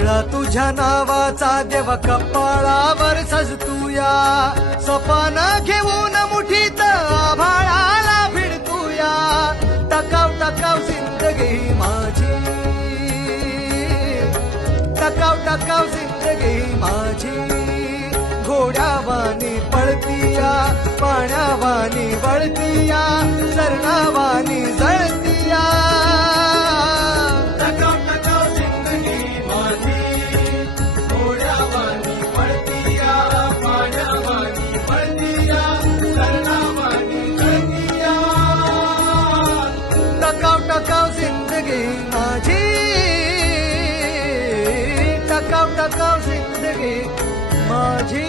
टिळा तुझ्या नावाचा देव कपाळावर सजतूया, सपान घेऊन मुठीत आभाळाला भिडतूया. टकाव टकाव जिंदगी माझी, टकाव टकाव जिंदगी माझी. घोड्यावानी पळतीया, पाण्यावानी वळतीया, सरणावानी जळतीया. टकाव टकाव जिंदगी माझी, घोड्यावानी पळतीया, पाण्यावानी वळतीया, सरणावानी जळतीया. टकाव टकाव जिंदगी माझी, टकाव टकाव जिंदगी माझी.